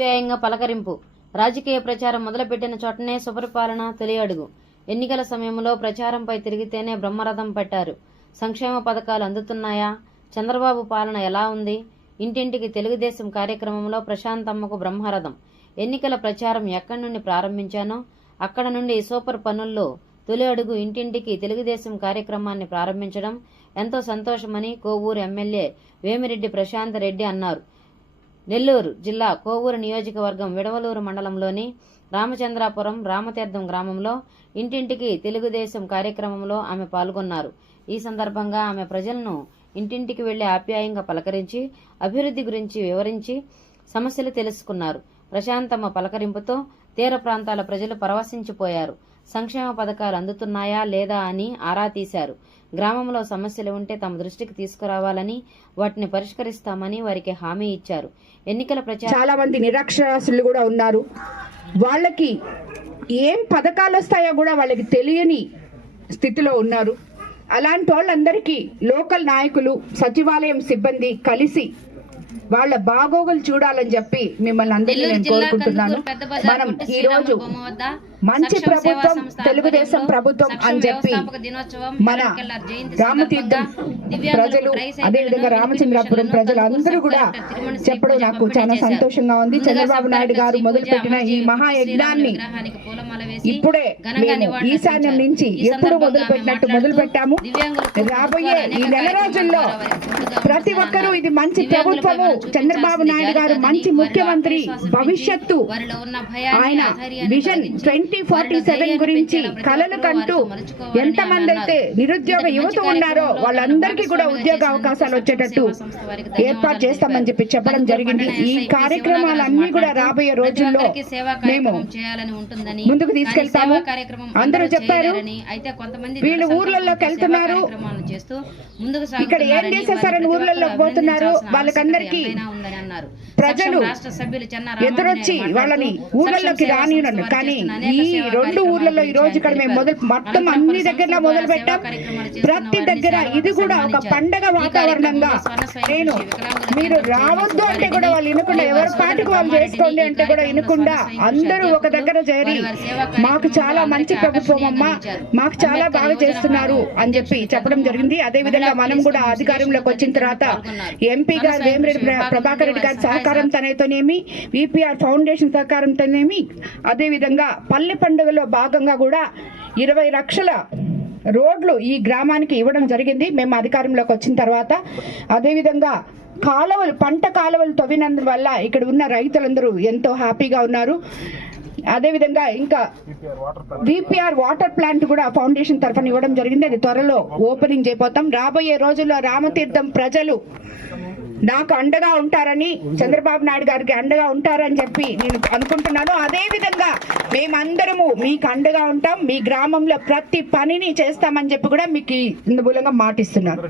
ఆప్యాయంగా పలకరింపు. రాజకీయ ప్రచారం మొదలుపెట్టిన చోటనే సుపరిపాలన తొలి అడుగు. ఎన్నికల సమయంలో ప్రచారంపై తిరిగితేనే బ్రహ్మరథం పట్టారు. సంక్షేమ పథకాలు అందుతున్నాయా? చంద్రబాబు పాలన ఎలా ఉంది? ఇంటింటికి తెలుగుదేశం కార్యక్రమంలో ప్రశాంతమ్మకు బ్రహ్మరథం. ఎన్నికల ప్రచారం ఎక్కడి నుండి ప్రారంభించానో అక్కడ నుండి సూపర్ పనుల్లో తొలి అడుగు ఇంటింటికి తెలుగుదేశం కార్యక్రమాన్ని ప్రారంభించడం ఎంతో సంతోషమని కోవూరు ఎమ్మెల్యే వేమిరెడ్డి ప్రశాంత్ రెడ్డి అన్నారు. నెల్లూరు జిల్లా కోవూరు నియోజకవర్గం విడవలూరు మండలంలోని రామచంద్రాపురం రామతీర్థం గ్రామంలో ఇంటింటికి తెలుగుదేశం కార్యక్రమంలో ఆమె పాల్గొన్నారు. ఈ సందర్భంగా ఆమె ప్రజలను ఇంటింటికి వెళ్లి ఆప్యాయంగా పలకరించి అభివృద్ధి గురించి వివరించి సమస్యలు తెలుసుకున్నారు. ప్రశాంతమ్మ పలకరింపుతో తీర ప్రాంతాల ప్రజలు పరవశించిపోయారు. సంక్షేమ పథకాలు అందుతున్నాయా లేదా అని ఆరా తీశారు. గ్రామంలో సమస్యలు ఉంటే తమ దృష్టికి తీసుకురావాలని వాటిని పరిష్కరిస్తామని వారికి హామీ ఇచ్చారు. ఎన్నికల ప్రచారం చాలా మంది నిరక్షరాస్యులు కూడా ఉన్నారు. వాళ్ళకి ఏం పథకాలు వస్తాయో కూడా వాళ్ళకి తెలియని స్థితిలో ఉన్నారు. అలాంటి వాళ్ళందరికీ లోకల్ నాయకులు, సచివాలయం సిబ్బంది కలిసి వాళ్ళ బాగోగులు చూడాలని చెప్పి మిమ్మల్ని అందరినీ నేను కోరుకుంటున్నాను. మనం ఈ రోజు మంచి ప్రభుత్వం, తెలుగుదేశం ప్రభుత్వం అని చెప్పి మన రామతీర్థం ప్రజలు, అదేవిధంగా రామచంద్రాపురం ప్రజలు అందరూ కూడా చెప్పడం నాకు చాలా సంతోషంగా ఉంది. చంద్రబాబు నాయుడు గారు మొదలుపెట్టిన ఈ మహాయజ్ఞాన్ని ఇప్పుడే మేము ఈశాన్యం నుంచి ఎప్పుడు మొదలు పెట్టాము. రాబోయే ఈ నెల రోజుల్లో ప్రతి ఒక్కరూ ఇది మంచి ప్రభుత్వము, చంద్రబాబు నాయుడు గారు మంచి ముఖ్యమంత్రి, భవిష్యత్తు ఆయన విజన్ 2047 గురించి కలలు కంటూ ఎంతమంది అయితే నిరుద్యోగ యువత ఉన్నారో వాళ్ళందరికీ కూడా ఉద్యోగ అవకాశాలు వచ్చేటట్టు ఏర్పాటు చేస్తామని చెప్పి చెప్పడం జరిగింది. ఈ కార్యక్రమాలన్నీ కూడా రాబోయే రోజుల్లో మేము ముందుకు తీసుకెళ్తాము. అందరూ చెప్పారు వీళ్ళు ఊర్లలోకి వెళ్తున్నారు, ఇక్కడ ఏం చేసేసారని ఊర్లలోకి పోతున్నారు. వాళ్ళకందరికీ ప్రజలు ఎదురొచ్చి వాళ్ళని ఊర్లలోకి రానివ్వండి. కానీ ఈ రెండు ఊర్లలో ఈ రోజు ఇక్కడ మేము మొత్తం అన్ని దగ్గర మొదలు పెట్టాం. ప్రతి దగ్గర ఇది కూడా ఒక పండగ వాతావరణంగా, నేను మీరు రావద్దు అంటే కూడా వాళ్ళు వినకుండా, ఎవరి పాటికి వాళ్ళు చేసుకోండి అంటే కూడా వినకుండా అందరూ ఒక దగ్గర చేరి మాకు చాలా మంచి ప్రభుత్వం అమ్మా, మాకు చాలా బాగా చేస్తున్నారు అని చెప్పి చెప్పడం జరిగింది. అదే విధంగా మనం కూడా అధికారంలోకి వచ్చిన తర్వాత ఎంపీ గారు వేమిరెడ్డి ప్రభాకర్ రెడ్డి గారి సహకారంతోనేమి, విపిఆర్ ఫౌండేషన్ సహకారంతోనేమి, అదే విధంగా పల్లె పండుగలో భాగంగా కూడా 20 లక్షల రోడ్లు ఈ గ్రామానికి ఇవ్వడం జరిగింది మేము అధికారంలోకి వచ్చిన తర్వాత. అదేవిధంగా కాలువలు, పంట కాలువలు తవ్వినందువల్ల ఇక్కడ ఉన్న రైతులందరూ ఎంతో హ్యాపీగా ఉన్నారు. అదేవిధంగా ఇంకా విపిఆర్ వాటర్ ప్లాంట్ కూడా ఫౌండేషన్ తరఫున ఇవ్వడం జరిగింది. అది త్వరలో ఓపెనింగ్ చేయబోతాం. రాబోయే రోజుల్లో రామతీర్థం ప్రజలు నాకు అండగా ఉంటారని, చంద్రబాబు నాయుడు గారికి అండగా ఉంటారని చెప్పి నేను అనుకుంటున్నాను. అదే విధంగా మేమందరము మీకు అండగా ఉంటాం, మీ గ్రామంలో ప్రతి పనిని చేస్తామని చెప్పి కూడా మీకు ఇందు మూలంగా మాటిస్తున్నాను.